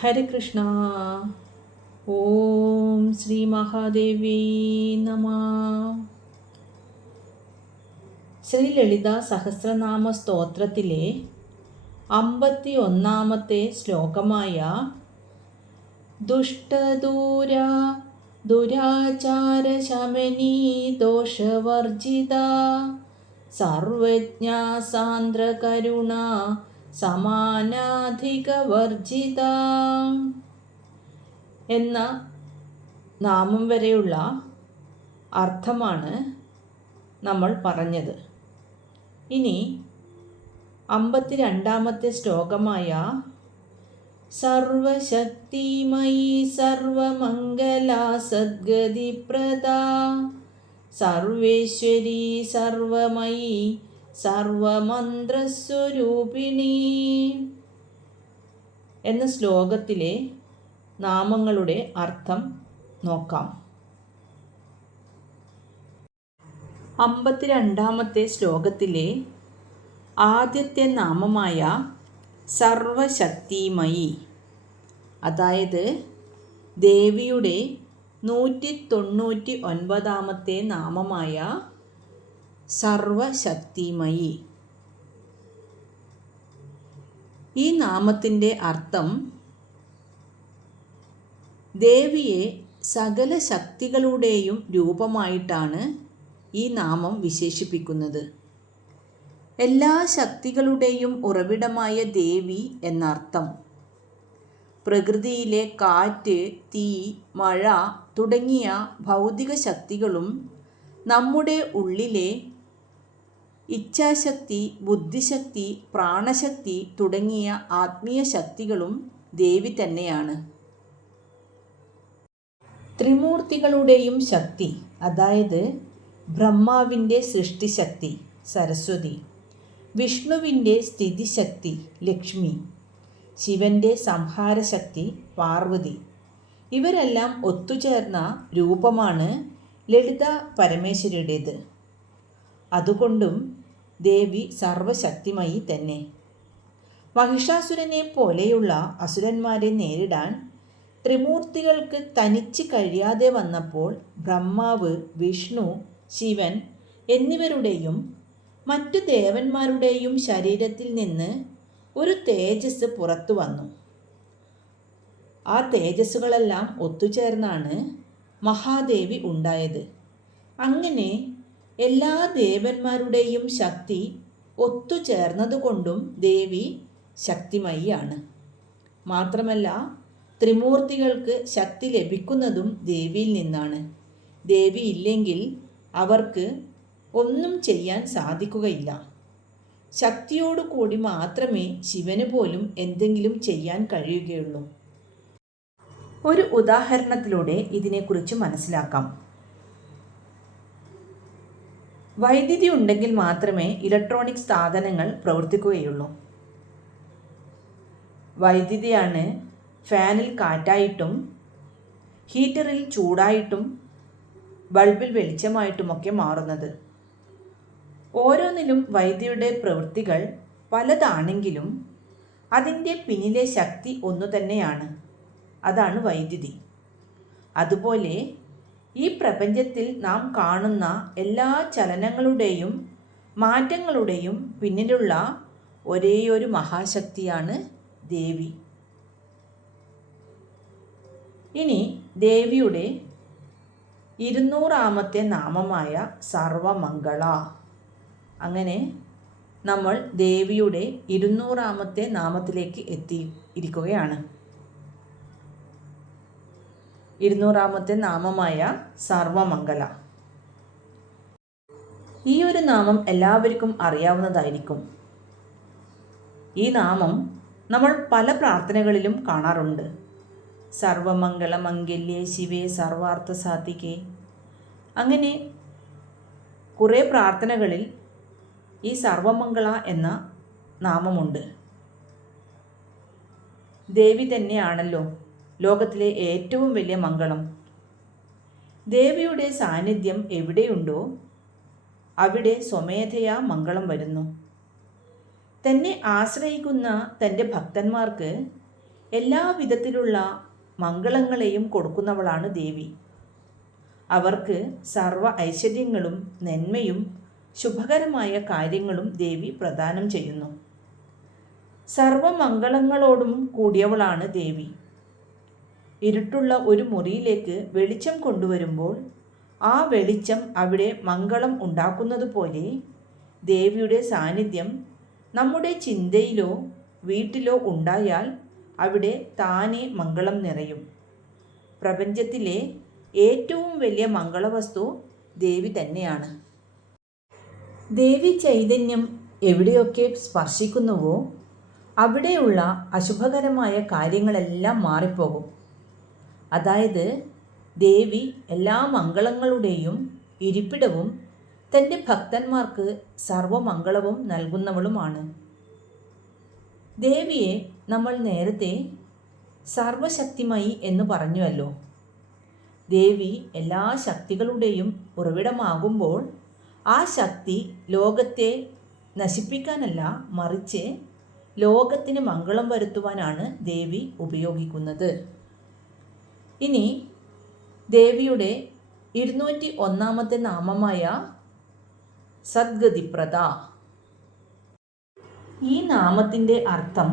ഹരേ കൃഷ്ണ. ഓം ശ്രീ മഹാദേവി നമ. ശ്രീ ലളിതാ സഹസ്രനാമ സ്തോത്രത്തിലെ 51 ശ്ലോകമായ ദുഷ്ടദൂര ദുരാചാരശമനീ ദോഷവർജിത സർവജ്ഞ സാന്ദ്രകരുണ സമാനാധികവർജിത എന്ന നാമം വരെയുള്ള അർത്ഥമാണ് നമ്മൾ പറഞ്ഞത്. ഇനി 52 ശ്ലോകമായ സർവശക്തിമയീ സർവമംഗലാ സദ്ഗതിപ്രദാ സർവേശ്വരീ സർവമയീ സർവമന്ത്രസ്വരൂപിണി എന്ന ശ്ലോകത്തിലെ നാമങ്ങളുടെ അർത്ഥം നോക്കാം. 52 ശ്ലോകത്തിലെ ആദ്യത്തെ നാമമായ സർവശക്തിമയി, അതായത് ദേവിയുടെ 199 നാമമായ സർവശക്തിമയി. ഈ നാമത്തിൻ്റെ അർത്ഥം ദേവിയെ സകല ശക്തികളുടെയും രൂപമായിട്ടാണ് ഈ നാമം വിശേഷിപ്പിക്കുന്നത്. എല്ലാ ശക്തികളുടെയും ഉറവിടമായ ദേവി എന്നർത്ഥം. പ്രകൃതിയിലെ കാറ്റ്, തീ, മഴ തുടങ്ങിയ ഭൗതിക ശക്തികളും നമ്മുടെ ഉള്ളിലെ ഇച്ഛാശക്തി, ബുദ്ധിശക്തി, പ്രാണശക്തി തുടങ്ങിയ ആത്മീയ ശക്തികളും ദേവി തന്നെയാണ്. ത്രിമൂർത്തികളുടെയും ശക്തി, അതായത് ബ്രഹ്മാവിൻ്റെ സൃഷ്ടിശക്തി സരസ്വതി, വിഷ്ണുവിൻ്റെ സ്ഥിതിശക്തി ലക്ഷ്മി, ശിവൻ്റെ സംഹാരശക്തി പാർവതി, ഇവരെല്ലാം ഒത്തുചേർന്ന രൂപമാണ് ലളിത പരമേശ്വരിയുടേത്. അതുകൊണ്ടും ദേവി സർവശക്തിമയി തന്നെ. മഹിഷാസുരനെ പോലെയുള്ള അസുരന്മാരെ നേരിടാൻ ത്രിമൂർത്തികൾക്ക് തനിച്ച് കഴിയാതെ വന്നപ്പോൾ ബ്രഹ്മാവ്, വിഷ്ണു, ശിവൻ എന്നിവരുടെയും മറ്റു ദേവന്മാരുടെയും ശരീരത്തിൽ നിന്ന് ഒരു തേജസ് പുറത്തു വന്നു. ആ തേജസ്സുകളെല്ലാം ഒത്തുചേർന്നാണ് മഹാദേവി ഉണ്ടായത്. അങ്ങനെ എല്ലാ ദേവന്മാരുടെയും ശക്തി ഒത്തുചേർന്നതുകൊണ്ടും ദേവി ശക്തിമയിയാണ്. മാത്രമല്ല, ത്രിമൂർത്തികൾക്ക് ശക്തി ലഭിക്കുന്നതും ദേവിയിൽ നിന്നാണ്. ദേവി ഇല്ലെങ്കിൽ അവർക്ക് ഒന്നും ചെയ്യാൻ സാധിക്കുകയില്ല. ശക്തിയോടു കൂടി മാത്രമേ ശിവന് പോലും എന്തെങ്കിലും ചെയ്യാൻ കഴിയുകയുള്ളൂ. ഒരു ഉദാഹരണത്തിലൂടെ ഇതിനെക്കുറിച്ച് മനസ്സിലാക്കാം. വൈദ്യുതി ഉണ്ടെങ്കിൽ മാത്രമേ ഇലക്ട്രോണിക് സാധനങ്ങൾ പ്രവർത്തിക്കുകയുള്ളൂ. വൈദ്യുതിയാണ് ഫാനിൽ കാറ്റായിട്ടും ഹീറ്ററിൽ ചൂടായിട്ടും ബൾബിൽ വെളിച്ചമായിട്ടുമൊക്കെ മാറുന്നത്. ഓരോന്നിലും വൈദ്യുതിയുടെ പ്രവൃത്തികൾ പലതാണെങ്കിലും അതിൻ്റെ പിന്നിലെ ശക്തി ഒന്നു തന്നെയാണ്. അതാണ് വൈദ്യുതി. അതുപോലെ ഈ പ്രപഞ്ചത്തിൽ നാം കാണുന്ന എല്ലാ ചലനങ്ങളുടെയും മാറ്റങ്ങളുടെയും പിന്നിലുള്ള ഒരേയൊരു മഹാശക്തിയാണ് ദേവി. ഇനി ദേവിയുടെ 200 നാമമായ സർവമംഗള. അങ്ങനെ നമ്മൾ ദേവിയുടെ 200 നാമത്തിലേക്ക് എത്തിയിരിക്കുകയാണ്. 200 നാമമായ സർവമംഗല. ഈ ഒരു നാമം എല്ലാവർക്കും അറിയാവുന്നതായിരിക്കും. ഈ നാമം നമ്മൾ പല പ്രാർത്ഥനകളിലും കാണാറുണ്ട്. സർവമംഗള മംഗല്യേ ശിവേ സർവാർത്ഥ സാധികേ. അങ്ങനെ കുറേ പ്രാർത്ഥനകളിൽ ഈ സർവമംഗള എന്ന നാമമുണ്ട്. ദേവി തന്നെയാണല്ലോ ലോകത്തിലെ ഏറ്റവും വലിയ മംഗളം. ദേവിയുടെ സാന്നിധ്യം എവിടെയുണ്ടോ അവിടെ സ്വമേധയാ മംഗളം വരുന്നു. തന്നെ ആശ്രയിക്കുന്ന തൻ്റെ ഭക്തന്മാർക്ക് എല്ലാ വിധത്തിലുള്ള മംഗളങ്ങളെയും കൊടുക്കുന്നവളാണ് ദേവി. അവർക്ക് സർവ്വ ഐശ്വര്യങ്ങളും നന്മയും ശുഭകരമായ കാര്യങ്ങളും ദേവി പ്രദാനം ചെയ്യുന്നു. സർവമംഗളങ്ങളോടും കൂടിയവളാണ് ദേവി. ഇരുട്ടുള്ള ഒരു മുറിയിലേക്ക് വെളിച്ചം കൊണ്ടുവരുമ്പോൾ ആ വെളിച്ചം അവിടെ മംഗളം ഉണ്ടാക്കുന്നത് പോലെ ദേവിയുടെ സാന്നിധ്യം നമ്മുടെ ചിന്തയിലോ വീട്ടിലോ ഉണ്ടായാൽ അവിടെ താനെ മംഗളം നിറയും. പ്രപഞ്ചത്തിലെ ഏറ്റവും വലിയ മംഗളവസ്തു ദേവി തന്നെയാണ്. ദേവി ചൈതന്യം എവിടെയൊക്കെ സ്പർശിക്കുന്നുവോ അവിടെയുള്ള അശുഭകരമായ കാര്യങ്ങളെല്ലാം മാറിപ്പോകും. അതായത് ദേവി എല്ലാ മംഗളങ്ങളുടെയും ഇരിപ്പിടവും തൻ്റെ ഭക്തന്മാർക്ക് സർവമംഗളവും നൽകുന്നവളുമാണ്. ദേവിയെ നമ്മൾ നേരത്തെ സർവശക്തിമയി എന്ന് പറഞ്ഞുവല്ലോ. ദേവി എല്ലാ ശക്തികളുടെയും ഉറവിടമാകുമ്പോൾ ആ ശക്തി ലോകത്തെ നശിപ്പിക്കാനല്ല, മറിച്ച് ലോകത്തിന് മംഗളം വരുത്തുവാനാണ് ദേവി ഉപയോഗിക്കുന്നത്. ഇനി ദേവിയുടെ 201 നാമമായ സദ്ഗതിപ്രദ. ഈ നാമത്തിൻ്റെ അർത്ഥം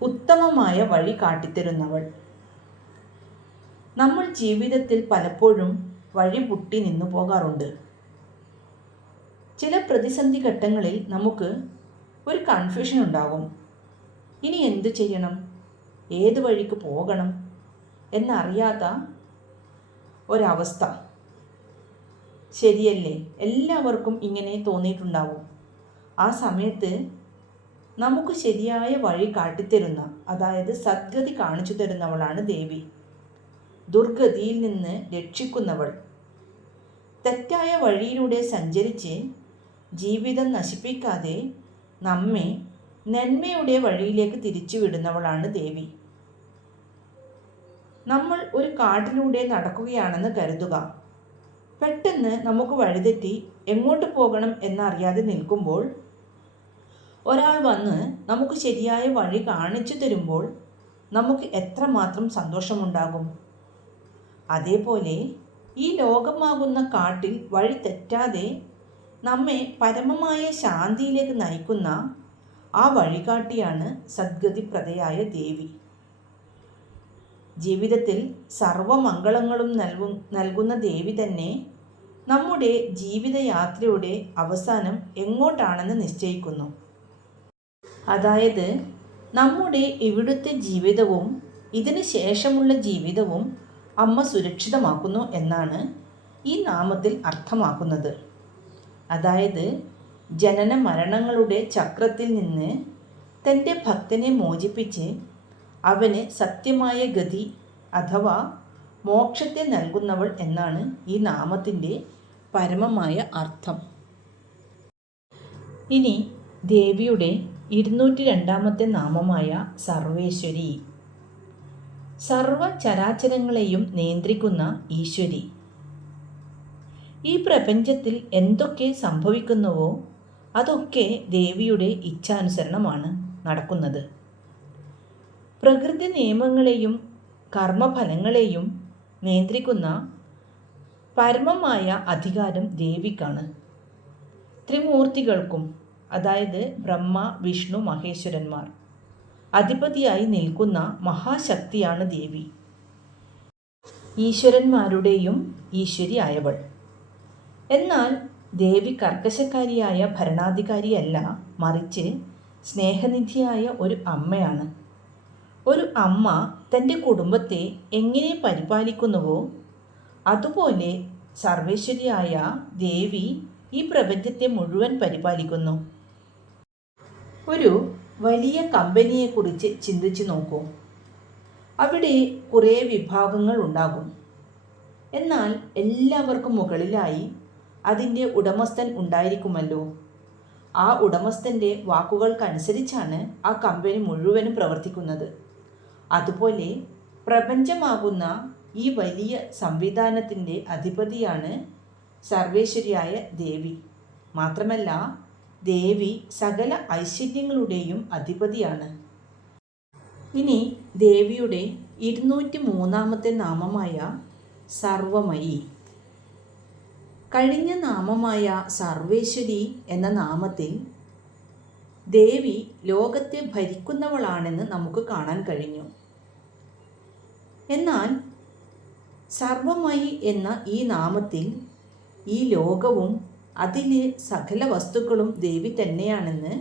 ഉത്തമമായ വഴി കാട്ടിത്തരുന്നവൾ. നമ്മൾ ജീവിതത്തിൽ പലപ്പോഴും വഴി പൊട്ടി നിന്നു പോകാറുണ്ട്. ചില പ്രതിസന്ധി ഘട്ടങ്ങളിൽ നമുക്ക് ഒരു കൺഫ്യൂഷൻ ഉണ്ടാകും. ഇനി എന്തു ചെയ്യണം, ഏത് വഴിക്ക് പോകണം എന്നറിയാത്ത ഒരവസ്ഥ. ശരിയല്ലേ? എല്ലാവർക്കും ഇങ്ങനെ തോന്നിയിട്ടുണ്ടാവും. ആ സമയത്ത് നമുക്ക് ശരിയായ വഴി കാട്ടിത്തരുന്ന, അതായത് സദ്ഗതി കാണിച്ചു തരുന്നവളാണ് ദേവി. ദുർഗതിയിൽ നിന്ന് രക്ഷിക്കുന്നവൾ. തെറ്റായ വഴിയിലൂടെ സഞ്ചരിച്ച് ജീവിതം നശിപ്പിക്കാതെ നമ്മെ നന്മയുടെ വഴിയിലേക്ക് തിരിച്ചുവിടുന്നവളാണ് ദേവി. നമ്മൾ ഒരു കാട്ടിലൂടെ നടക്കുകയാണെന്ന് കരുതുക. പെട്ടെന്ന് നമുക്ക് വഴിതെറ്റി എങ്ങോട്ട് പോകണം എന്നറിയാതെ നിൽക്കുമ്പോൾ ഒരാൾ വന്ന് നമുക്ക് ശരിയായ വഴി കാണിച്ചു തരുമ്പോൾ നമുക്ക് എത്രമാത്രം സന്തോഷമുണ്ടാകും. അതേപോലെ ഈ ലോകമാകുന്ന കാട്ടിൽ വഴി തെറ്റാതെ നമ്മെ പരമമായ ശാന്തിയിലേക്ക് നയിക്കുന്ന ആ വഴികാട്ടിയാണ് സദ്ഗതിപ്രദയായ ദേവി. ജീവിതത്തിൽ സർവമംഗളങ്ങളും നൽകുന്ന ദേവി തന്നെ നമ്മുടെ ജീവിതയാത്രയുടെ അവസാനം എങ്ങോട്ടാണെന്ന് നിശ്ചയിക്കുന്നു. അതായത് നമ്മുടെ ഇവിടുത്തെ ജീവിതവും ഇതിന് ശേഷമുള്ള ജീവിതവും അമ്മ സുരക്ഷിതമാക്കുന്നു എന്നാണ് ഈ നാമത്തിൽ അർത്ഥമാക്കുന്നത്. അതായത് ജനന മരണങ്ങളുടെ ചക്രത്തിൽ നിന്ന് തൻ്റെ ഭക്തനെ മോചിപ്പിച്ച് അവന് സത്യമായ ഗതി അഥവാ മോക്ഷത്തെ നൽകുന്നവൾ എന്നാണ് ഈ നാമത്തിൻ്റെ പരമമായ അർത്ഥം. ഇനി ദേവിയുടെ 202 നാമമായ സർവേശ്വരി. സർവ ചരാചരങ്ങളെയും നിയന്ത്രിക്കുന്ന ഈശ്വരി. ഈ പ്രപഞ്ചത്തിൽ എന്തൊക്കെ സംഭവിക്കുന്നുവോ അതൊക്കെ ദേവിയുടെ ഇച്ഛാനുസരണമാണ് നടക്കുന്നത്. പ്രകൃതി നിയമങ്ങളെയും കർമ്മഫലങ്ങളെയും നിയന്ത്രിക്കുന്ന പരമമായ അധികാരം ദേവിക്കാണ്. ത്രിമൂർത്തികൾക്കും, അതായത് ബ്രഹ്മ വിഷ്ണു മഹേശ്വരന്മാർ അധിപതിയായി നിൽക്കുന്ന മഹാശക്തിയാണ് ദേവി. ഈശ്വരന്മാരുടെയും ഈശ്വരിയായവൾ. എന്നാൽ ദേവി കർക്കശക്കാരിയായ ഭരണാധികാരിയല്ല, മറിച്ച് സ്നേഹനിധിയായ ഒരു അമ്മയാണ്. ഒരു അമ്മ തൻ്റെ കുടുംബത്തെ എങ്ങനെ പരിപാലിക്കുന്നുവോ അതുപോലെ സർവേശ്വരിയായ ദേവി ഈ പ്രപഞ്ചത്തെ മുഴുവൻ പരിപാലിക്കുന്നു. ഒരു വലിയ കമ്പനിയെക്കുറിച്ച് ചിന്തിച്ചു നോക്കൂ. അവിടെ കുറേ വിഭാഗങ്ങൾ ഉണ്ടാകും. എന്നാൽ എല്ലാവർക്കും മുകളിലായി അതിൻ്റെ ഉടമസ്ഥൻ ഉണ്ടായിരിക്കുമല്ലോ. ആ ഉടമസ്ഥൻ്റെ വാക്കുകൾക്കനുസരിച്ചാണ് ആ കമ്പനി മുഴുവനും പ്രവർത്തിക്കുന്നത്. അതുപോലെ പ്രപഞ്ചമാകുന്ന ഈ വലിയ സംവിധാനത്തിൻ്റെ അധിപതിയാണ് സർവേശ്വരിയായ ദേവി. മാത്രമല്ല ദേവി സകല ഐശ്വര്യങ്ങളുടെയും അധിപതിയാണ്. ഇനി ദേവിയുടെ 203 നാമമായ സർവമയി. കഴിഞ്ഞ നാമമായ സർവേശ്വരി എന്ന നാമത്തിൽ ദേവി ലോകത്തെ ഭരിക്കുന്നവളാണെന്ന് നമുക്ക് കാണാൻ കഴിഞ്ഞു. എന്നാൽ സർവമയി എന്ന ഈ നാമത്തിൽ ഈ ലോകവും അതിലെ സകല വസ്തുക്കളും ദേവി തന്നെയാണെന്ന്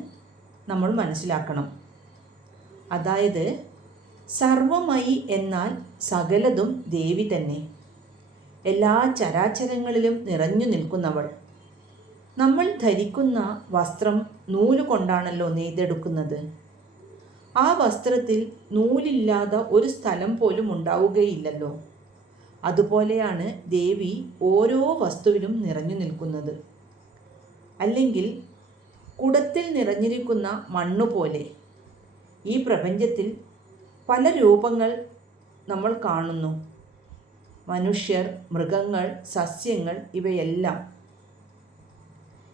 നമ്മൾ മനസ്സിലാക്കണം. അതായത് സർവമയി എന്നാൽ സകലതും ദേവി തന്നെ, എല്ലാ ചരാചരങ്ങളിലും നിറഞ്ഞു നിൽക്കുന്നവൾ. നമ്മൾ ധരിക്കുന്ന വസ്ത്രം നൂല് കൊണ്ടാണല്ലോ നെയ്തെടുക്കുന്നത്. ആ വസ്ത്രത്തിൽ നൂലില്ലാതെ ഒരു സ്ഥലം പോലും ഉണ്ടാവുകയില്ലല്ലോ. അതുപോലെയാണ് ദേവി ഓരോ വസ്തുവിലും നിറഞ്ഞു നിൽക്കുന്നത്. അല്ലെങ്കിൽ കുടത്തിൽ നിറഞ്ഞിരിക്കുന്ന മണ്ണുപോലെ ഈ പ്രപഞ്ചത്തിൽ പല രൂപങ്ങൾ നമ്മൾ കാണുന്നു. മനുഷ്യർ, മൃഗങ്ങൾ, സസ്യങ്ങൾ ഇവയെല്ലാം.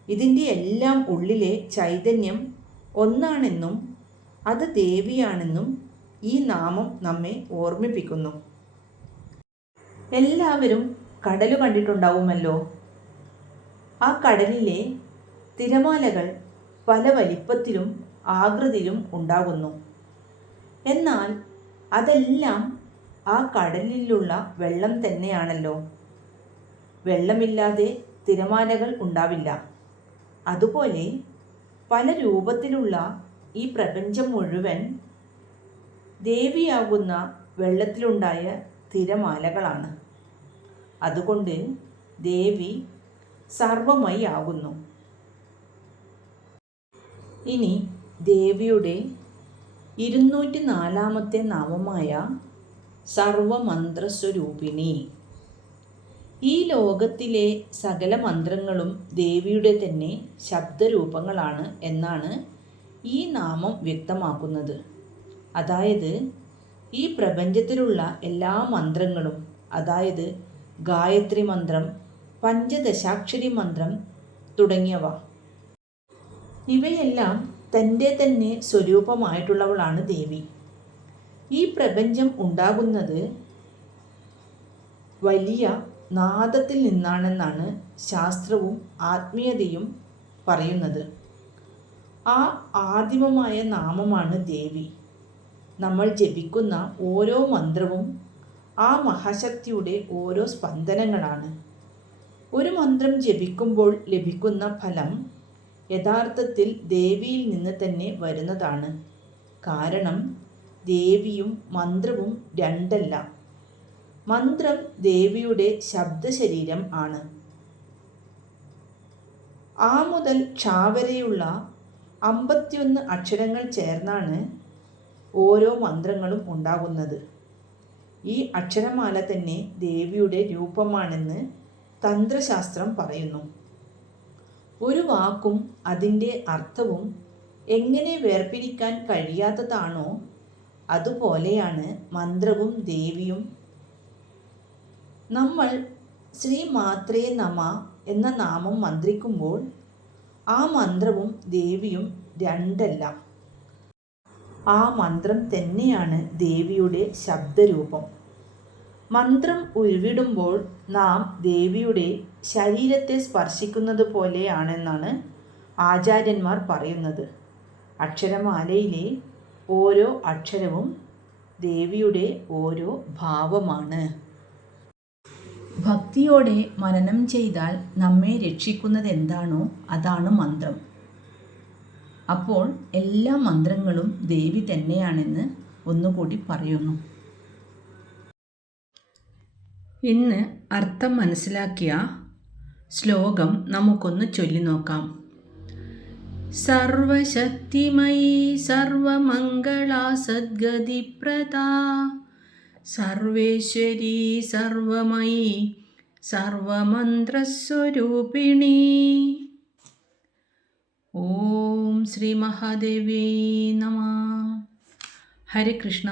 ഇതിൻ്റെ എല്ലാം ഉള്ളിലെ ചൈതന്യം ഒന്നാണെന്നും അത് ദേവിയാണെന്നും ഈ നാമം നമ്മെ ഓർമ്മിപ്പിക്കുന്നു. എല്ലാവരും കടൽ കണ്ടിട്ടുണ്ടാവുമല്ലോ. ആ കടലിലെ തിരമാലകൾ പല വലിപ്പത്തിലും ആകൃതിയിലും ഉണ്ടാകുന്നു. എന്നാൽ അതെല്ലാം ആ കടലിലുള്ള വെള്ളം തന്നെയാണല്ലോ. വെള്ളമില്ലാതെ തിരമാലകൾ ഉണ്ടാവില്ല. അതുപോലെ പല രൂപത്തിലുള്ള ഈ പ്രപഞ്ചം മുഴുവൻ ദേവിയാകുന്ന വെള്ളത്തിലുണ്ടായ തിരമാലകളാണ്. അതുകൊണ്ട് ദേവി സർവമയി ആകുന്നു. ഇനി ദേവിയുടെ 204 നാമമായ സർവമന്ത്രസ്വരൂപിണി. ഈ ലോകത്തിലെ സകല മന്ത്രങ്ങളും ദേവിയുടെ തന്നെ ശബ്ദരൂപങ്ങളാണ് എന്നാണ് ഈ നാമം വ്യക്തമാക്കുന്നത്. അതായത് ഈ പ്രപഞ്ചത്തിലുള്ള എല്ലാ മന്ത്രങ്ങളും, അതായത് ഗായത്രി മന്ത്രം, പഞ്ചദശാക്ഷരി മന്ത്രം തുടങ്ങിയവ, ഇവയെല്ലാം തൻ്റെ തന്നെ സ്വരൂപമായിട്ടുള്ളവളാണ് ദേവി. ഈ പ്രപഞ്ചം ഉണ്ടാകുന്നത് വലിയ നാദത്തിൽ നിന്നാണെന്നാണ് ശാസ്ത്രവും ആത്മീയതയും പറയുന്നത്. ആ ആദിമമായ നാമമാണ് ദേവി. നമ്മൾ ജപിക്കുന്ന ഓരോ മന്ത്രവും ആ മഹാശക്തിയുടെ ഓരോ സ്പന്ദനങ്ങളാണ്. ഒരു മന്ത്രം ജപിക്കുമ്പോൾ ലഭിക്കുന്ന ഫലം യഥാർത്ഥത്തിൽ ദേവിയിൽ നിന്ന് തന്നെ വരുന്നതാണ്. കാരണം ദേവിയും മന്ത്രവും രണ്ടല്ല. മന്ത്രം ദേവിയുടെ ശബ്ദശരീരം ആണ്. ആ മുതൽ ക്ഷ വരെയുള്ള 51 അക്ഷരങ്ങൾ ചേർന്നാണ് ഓരോ മന്ത്രങ്ങളും ഉണ്ടാകുന്നത്. ഈ അക്ഷരമാല തന്നെ ദേവിയുടെ രൂപമാണെന്ന് തന്ത്രശാസ്ത്രം പറയുന്നു. ഒരു വാക്കും അതിൻ്റെ അർത്ഥവും എങ്ങനെ വേർപിരിക്കാൻ കഴിയാത്തതാണോ അതുപോലെയാണ് മന്ത്രവും ദേവിയും. നമ്മൾ ശ്രീ മാത്രേ നമ എന്ന നാമം മന്ത്രിക്കുമ്പോൾ ആ മന്ത്രവും ദേവിയും രണ്ടല്ല. ആ മന്ത്രം തന്നെയാണ് ദേവിയുടെ ശബ്ദരൂപം. മന്ത്രം ഉരുവിടുമ്പോൾ നാം ദേവിയുടെ ശരീരത്തെ സ്പർശിക്കുന്നത് പോലെയാണെന്നാണ് ആചാര്യന്മാർ പറയുന്നത്. അക്ഷരമാലയിലെ ഓരോ അക്ഷരവും ദേവിയുടെ ഓരോ ഭാവമാണ്. ഭക്തിയോടെ മനനം ചെയ്താൽ നമ്മെ രക്ഷിക്കുന്നത് എന്താണോ അതാണ് മന്ത്രം. അപ്പോൾ എല്ലാ മന്ത്രങ്ങളും ദേവി തന്നെയാണെന്ന് ഒന്നുകൂടി പറയുന്നു. ഇന്ന് അർത്ഥം മനസ്സിലാക്കിയ ശ്ലോകം നമുക്കൊന്ന് ചൊല്ലി നോക്കാം. സർവശക്തിമയി സർവമംഗളാ സദ്ഗതിപ്രദാ സർവേശ്വരി സർവമയി സർവമന്ത്രസ്വരൂപിണി. ഓം ശ്രീ മഹാദേവ്യൈ നമഃ. ഹരേ കൃഷ്ണ.